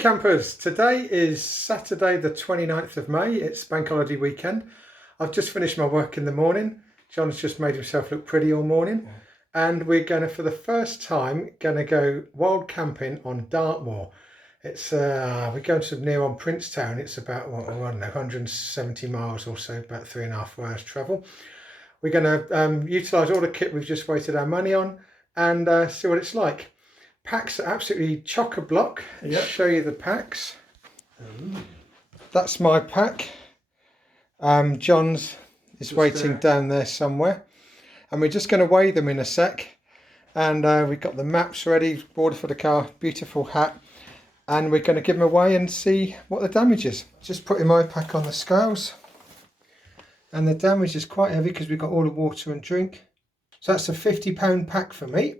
campers, today is Saturday the 29th of May, it's bank holiday weekend. I've just finished my work in the morning. John's just made himself look pretty all morning. And we're going to, for the first time, going to go wild camping on Dartmoor. It's we're going to near on Princetown. It's about, I don't know, 170 miles or so, about 3.5 hours travel. We're going to utilise all the kit we've just wasted our money on and see what it's like. Packs are absolutely chock-a-block. Yep. Show you the packs. That's my pack. John's is waiting down there somewhere. And we're just going to weigh them in a sec. And we've got the maps ready, border for the car, beautiful hat. And we're going to give them away and see what the damage is. Just putting my pack on the scales. And the damage is quite heavy because we've got all the water and drink. So that's a £50 pack for me.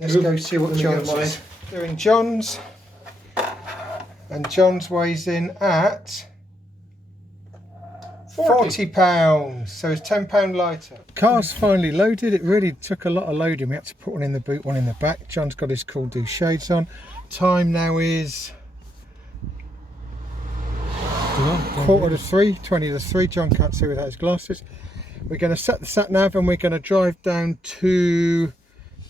Let's go see what John's is. Doing John's. And John's weighs in at £40. So it's £10 lighter. Car's finally loaded. It really took a lot of loading. We had to put one in the boot, one in the back. John's got his cool do shades on. Time now is 2:45, 20 to 3. John can't see without his glasses. We're going to set the sat nav and we're going to drive down to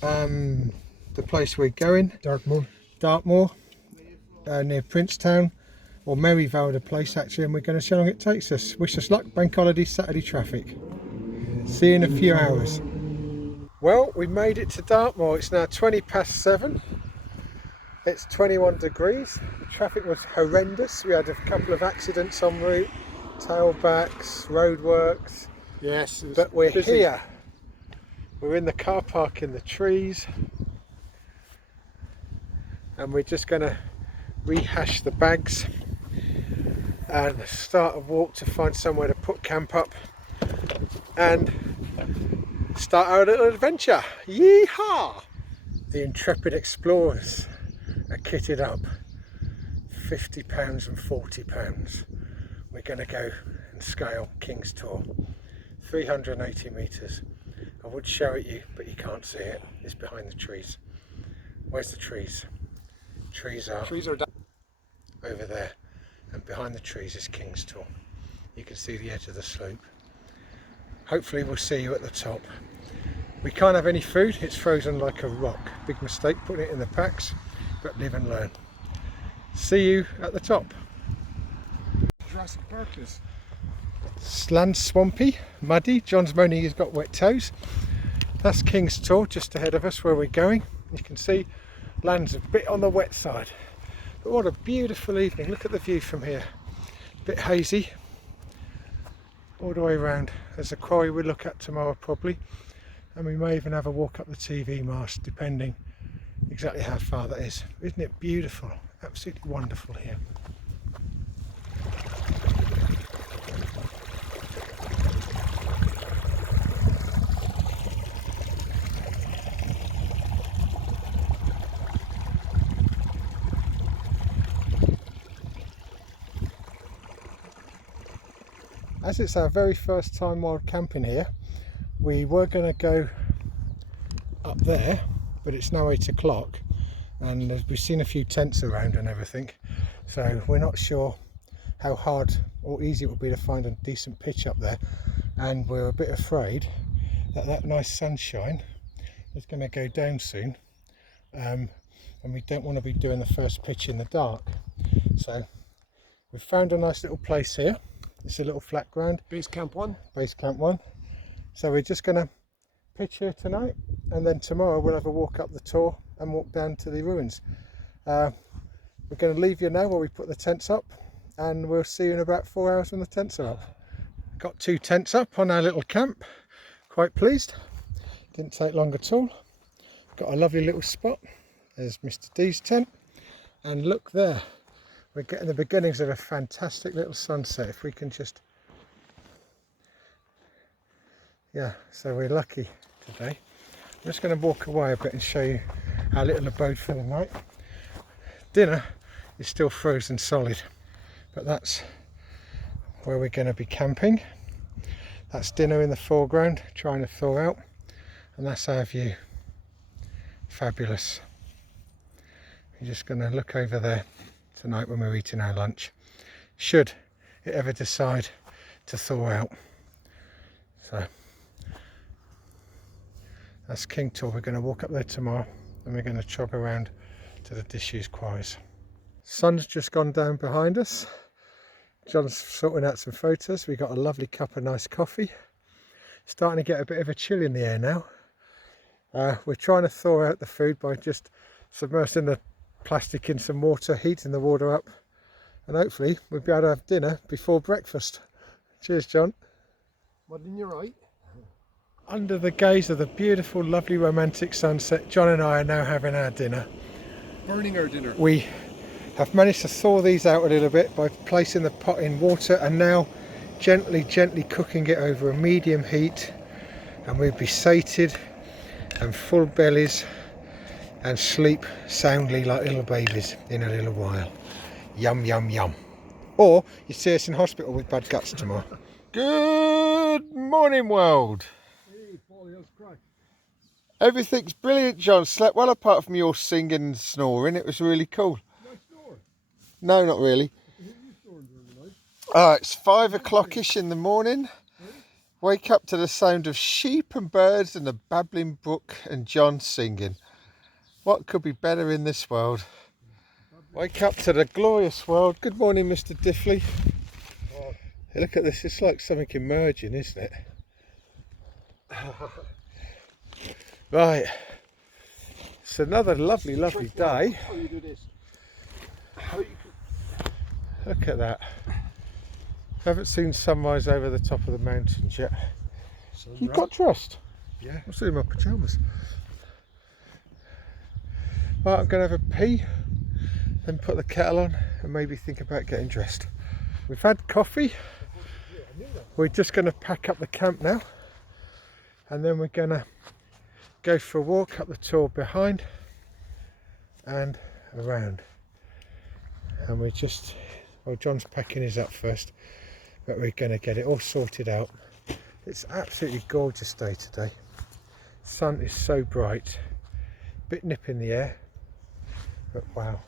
the place we're going, Dartmoor, near Princetown, or Merrivale the place actually, and we're going to see how long it takes us. Wish us luck. Bank holiday Saturday traffic. See you in a few hours. Well, we made it to Dartmoor. It's now 7:20. It's 21 degrees. The traffic was horrendous. We had a couple of accidents en route, tailbacks, roadworks. Yes, but we're busy. Here. We're in the car park in the trees, and we're just going to rehash the bags and start a walk to find somewhere to put camp up and start our little adventure. Yeehaw! The intrepid explorers are kitted up. £50 and £40. We're going to go and scale King Tor, 380 metres. I would show it you, but you can't see it. It's behind the trees. Where's the trees? Trees are over there, and behind the trees is King Tor. You can see the edge of the slope. Hopefully we'll see you at the top. We can't have any food, it's frozen like a rock. Big mistake putting it in the packs, but live and learn. See you at the top. Jurassic Park is. Land's swampy, muddy. John's moaning he's got wet toes. That's King's Tor just ahead of us where we're going. You can see land's a bit on the wet side. But what a beautiful evening. Look at the view from here. A bit hazy all the way around. There's a quarry we'll look at tomorrow probably. And we may even have a walk up the TV mast depending exactly how far that is. Isn't it beautiful? Absolutely wonderful here. As it's our very first time wild camping here, we were going to go up there, but it's now 8 o'clock and we've seen a few tents around and everything, so we're not sure how hard or easy it would be to find a decent pitch up there, and we're a bit afraid that that nice sunshine is going to go down soon, and we don't want to be doing the first pitch in the dark. So we've found a nice little place here. It's a little flat ground. Base camp 1. Base camp 1. So we're just going to pitch here tonight, and then tomorrow we'll have a walk up the Tor and walk down to the ruins. We're going to leave you now while we put the tents up, and we'll see you in about 4 hours when the tents are up. Got 2 tents up on our little camp. Quite pleased. Didn't take long at all. Got a lovely little spot. There's Mr. D's tent, and look there. We're getting the beginnings of a fantastic little sunset. If we can just, yeah, so we're lucky today. I'm just going to walk away a bit and show you our little abode for the night. Dinner is still frozen solid, but that's where we're going to be camping. That's dinner in the foreground, trying to thaw out, and that's our view. Fabulous. You're just going to look over there tonight when we're eating our lunch, should it ever decide to thaw out. So that's King Tor. We're going to walk up there tomorrow and we're going to jog around to the disused quarries. Sun's just gone down behind us. John's sorting out some photos. We got a lovely cup of nice coffee. Starting to get a bit of a chill in the air now. We're trying to thaw out the food by just submersing the plastic in some water, heating the water up, and hopefully we'll be able to have dinner before breakfast. Cheers, John. What in your right? Under the gaze of the beautiful, lovely, romantic sunset, John and I are now having our dinner. Burning our dinner. We have managed to thaw these out a little bit by placing the pot in water and now gently cooking it over a medium heat, and we'll be sated and full bellies and sleep soundly like little babies in a little while. Yum, yum, yum. Or you see us in hospital with bad guts tomorrow. Good morning, world. Hey, Paulie, how's crack? Everything's brilliant, John. Slept well apart from your singing and snoring. It was really cool. Did I snore? No, not really. I hear you snoring during the night. It's 5 o'clock-ish in the morning. Wake up to the sound of sheep and birds and the babbling brook and John singing. What could be better in this world? Wake up to the glorious world. Good morning, Mr. Diffley. Oh. Hey, look at this. It's like something emerging, isn't it? Right. It's another lovely day. How you do this? Look at that. Haven't seen sunrise over the top of the mountains yet. You got dressed? Yeah. I'm still in my pyjamas. Right, I'm going to have a pee, then put the kettle on and maybe think about getting dressed. We've had coffee. We're just going to pack up the camp now, and then we're going to go for a walk up the Tor behind and around. And we just, well, John's packing his up first, but we're going to get it all sorted out. It's absolutely gorgeous day today. Sun is so bright, bit nip in the air, but wow,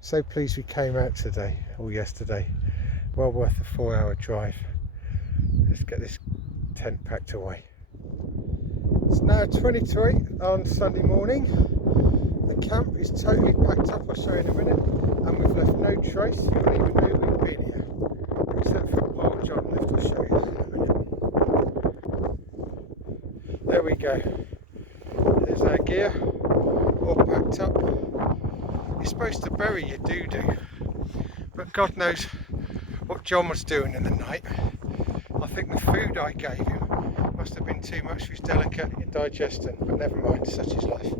so pleased we came out today or yesterday. Well worth a 4-hour drive. Let's get this tent packed away. It's now 20 to 8 on Sunday morning. The camp is totally packed up, I'll show you in a minute, and we've left no trace. You won't even know we've been here, except for a pile John left. I'll show you in a minute. There we go. There's our gear, all packed up. You're supposed to bury your doo-doo, but God knows what John was doing in the night. I think the food I gave him must have been too much for his delicate digestion, but never mind, such is life.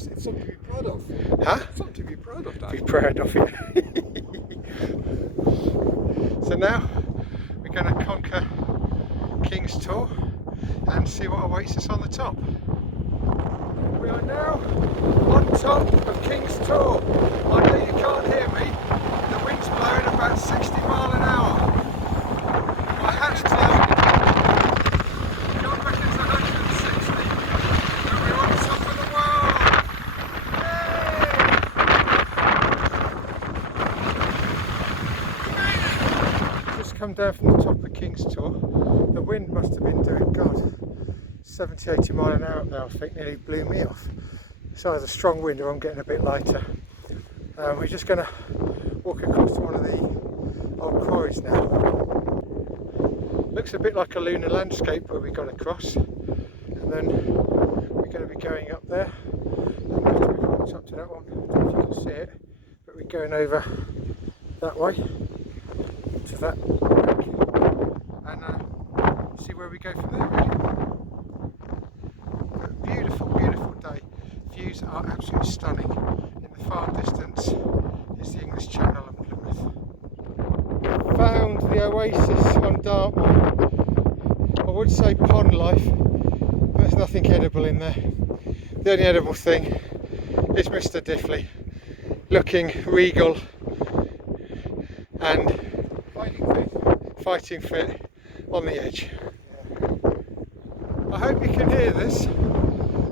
It's something to be proud of. Huh? Something to be proud of, Dad. Be proud of it. So now we're going to conquer King's Tor and see what awaits us on the top. We are now on top of King's Tor. I know you can't hear me. The wind's blowing about 60 miles an hour. My hat's down. John reckons 160. And we're on top of the world. Yay! Just come down from the top of King's Tor. The wind must have been doing, God, 70, 80 miles an hour now, I think, nearly blew me off. It's either strong wind or I'm getting a bit lighter. We're just going to walk across to one of the old quarries now. Looks a bit like a lunar landscape where we got across, and then we're going to be going up there. And after we've walked up to that one, I don't know if you can see it, but we're going over that way to that back, and see where we go from there, really. Beautiful, beautiful day. Views are absolutely stunning. In the far distance is the English Channel and Plymouth. Found the oasis on Dartmoor. I would say pond life, but there's nothing edible in there. The only edible thing is Mr. Diffley, looking regal and fighting fit on the edge. I hope you can hear this.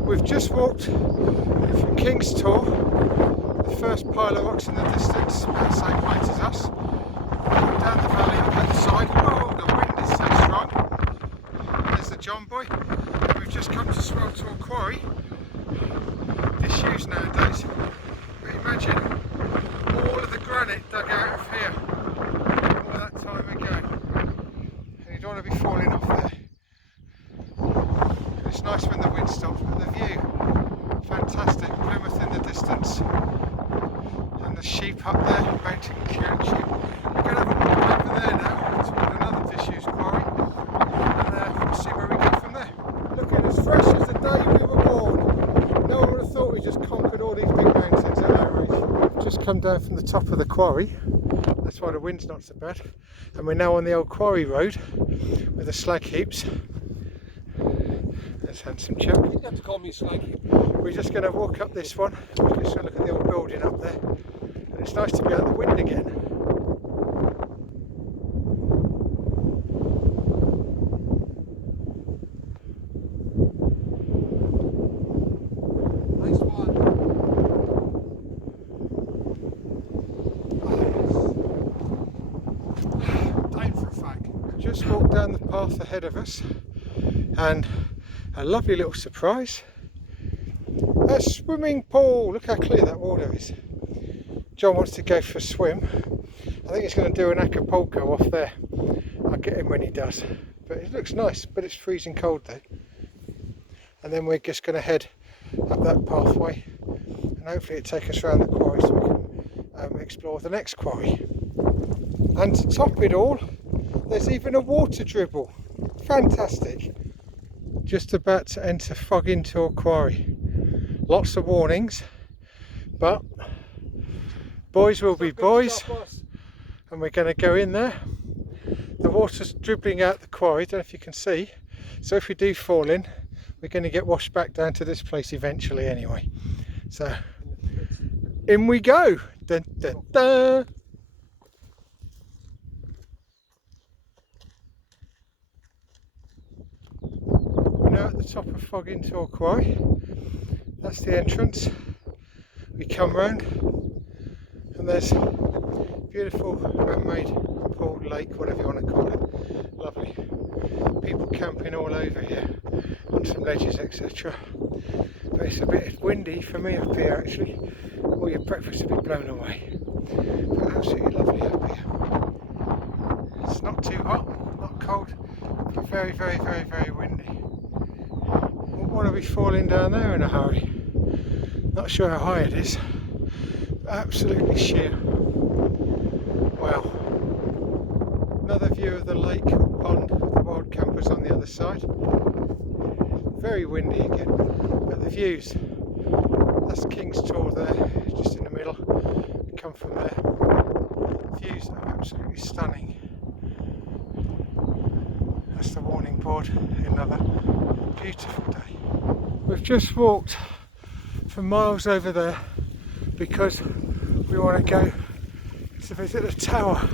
We've just walked from King's Tor the first pile of rocks in the distance, about the same height as us. Come down the valley on the other side. Whoa, the wind is so strong. There's the John Boy. We've just come to King Tor quarry. Disused nowadays. But imagine all of the granite dug out of here all that time ago. And you don't want to be falling off there. It's nice when the wind stops, but the view, fantastic. Plymouth in the distance, and the sheep up there, mountain sheep. We're going to have a walk over there now toward another disused quarry, and we'll see where we go from there. Looking as fresh as the day we were born. No one would have thought we just conquered all these big mountains at our age. We've just come down from the top of the quarry. That's why the wind's not so bad. And we're now on the old quarry road with the slag heaps. There's handsome chap. You have to call me Slanky. We're just going to walk up this one. We're just going to look at the old building up there. And it's nice to be out of the wind again. Nice one. Time for a fag. Just walked down the path ahead of us, and a lovely little surprise. A swimming pool! Look how clear that water is. John wants to go for a swim. I think he's going to do an Acapulco off there. I'll get him when he does. But it looks nice, but it's freezing cold though. And then we're just going to head up that pathway, and hopefully it'll take us around the quarry so we can explore the next quarry. And to top it all, there's even a water dribble. Fantastic. Just about to enter King Tor quarry. Lots of warnings, but boys will be boys, and we're going to go in there. The water's dribbling out the quarry, don't know if you can see, so if we do fall in, we're going to get washed back down to this place eventually anyway. So in we go. Dun, dun, dun. We're now at the top of King Tor quarry. That's the entrance. We come round, and there's beautiful man-made pool, lake, whatever you want to call it. Lovely. People camping all over here on some ledges, etc. But it's a bit windy for me up here actually. All your breakfast will be blown away. But absolutely lovely up here. It's not too hot, not cold, but very, very, very, very windy. Wouldn't want to be falling down there in a hurry. Not sure how high it is, but absolutely sheer. Well, another view of the lake or pond with the wild campers on the other side. Very windy again, but the views. That's King Tor there, just in the middle. We come from there. Views are absolutely stunning. That's the warning board. Another beautiful day. We've just walked for miles over there because we want to go to visit the tower,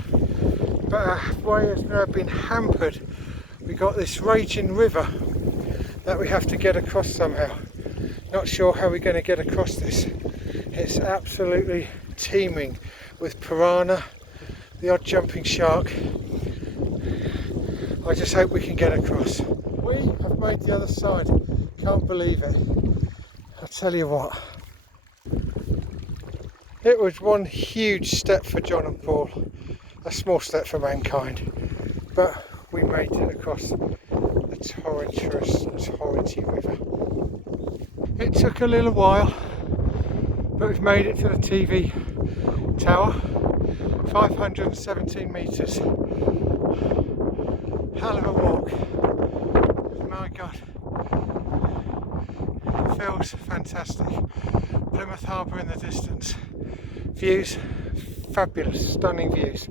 but our way has now been hampered. We got this raging river that we have to get across somehow. Not sure how we're going to get across this. It's absolutely teeming with piranha, the odd jumping shark. I just hope we can get across. We have made the other side. Can't believe it. I'll tell you what. It was one huge step for John and Paul, a small step for mankind, but we made it across the torrenty river. It took a little while, but we've made it to the TV tower, 517 metres. Hell of a walk, my God. It feels fantastic. Plymouth Harbour in the distance. Views, fabulous, stunning views.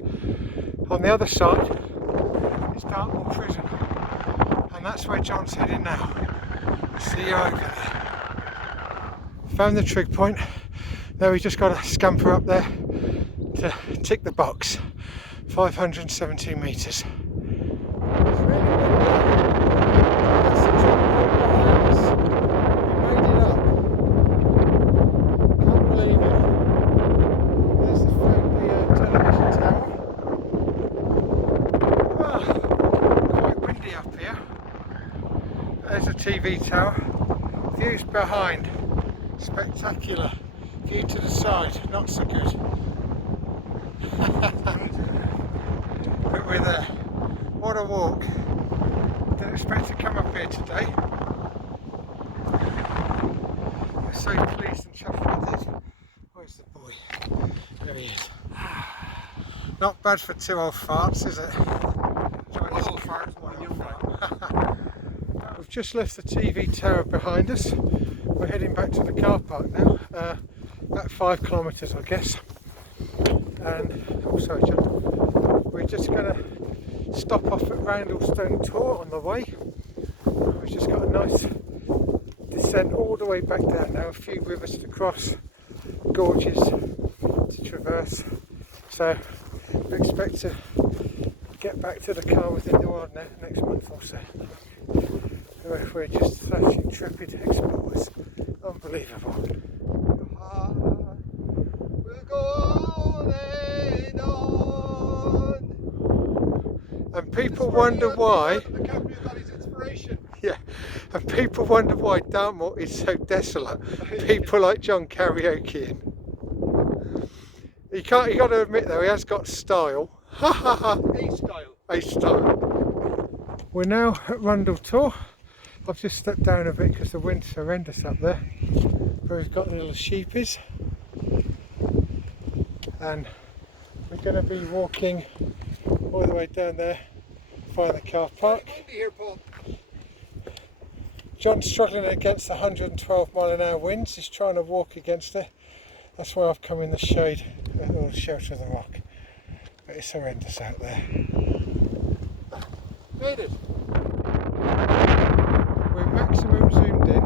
On the other side is Dartmoor prison, and that's where John's heading now. See you over there. Found the trig point. Now we've just got to scamper up there to tick the box. 517 metres. There's a TV tower. Views behind, spectacular. View to the side, not so good. But we're there. What a walk. Didn't expect to come up here today. We're so pleased and chuffed with it. Where's the boy? There he is. Not bad for 2 old farts, is it? One old fart, one young fart. We've just left the TV tower behind us. We're heading back to the car park now. About 5 kilometres, I guess. And, oh sorry John. We're just going to stop off at King Tor on the way. We've just got a nice descent all the way back down now. A few rivers to cross, gorges to traverse. So we expect to get back to the car within the next month or so. We're just such intrepid explorers. Unbelievable. We're going on. And people wonder why. The company got his inspiration. Yeah, and people wonder why Dartmoor is so desolate. People like John karaokeing. You got to admit though, he has got style. Ha ha ha. A style. We're now at King Tor. I've just stepped down a bit because the wind's horrendous up there. But we've got little sheepies. And we're going to be walking all the way down there via the car park. John's struggling against the 112 mile an hour winds. He's trying to walk against it. That's why I've come in the shade or the shelter of the rock. But it's horrendous out there. Made it. We're maximum zoomed in.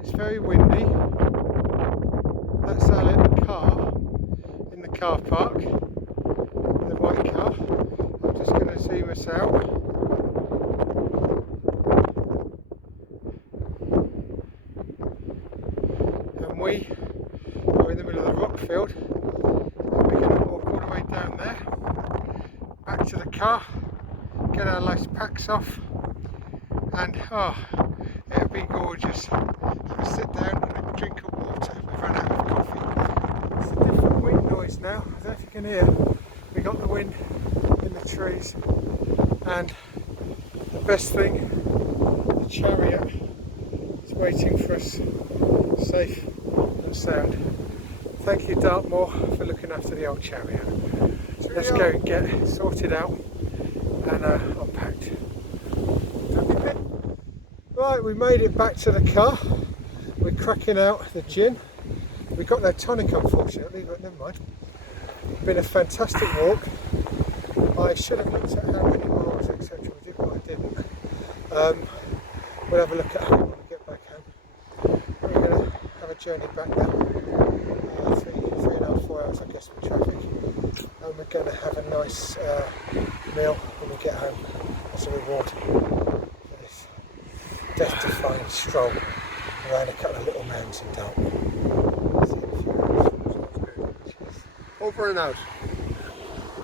It's very windy. That's our little car in the car park. The white car. I'm just going to zoom us out. And we are in the middle of the rock field. And we're going to walk all the way down there. Back to the car. Get our lace packs off. And it'll be gorgeous. Have a sit down and a drink of water. We've run out of coffee. It's a different wind noise now. I don't know if you can hear. We got the wind in the trees, and the best thing, the chariot is waiting for us, safe and sound. Thank you Dartmoor for looking after the old chariot. Let's go and get it sorted out and unpacked. Right, we made it back to the car. We're cracking out the gin. We got no tonic unfortunately, but never mind. It's been a fantastic walk. I should have looked at how many miles etc. we did, but I didn't. We'll have a look at how we want to get back home. We're going to have a journey back now. 3.5, 4 hours I guess with traffic. And we're going to have a nice meal when we get home as a reward. Death-defying stroll around a couple of little mounds in Dartmoor. Over and out.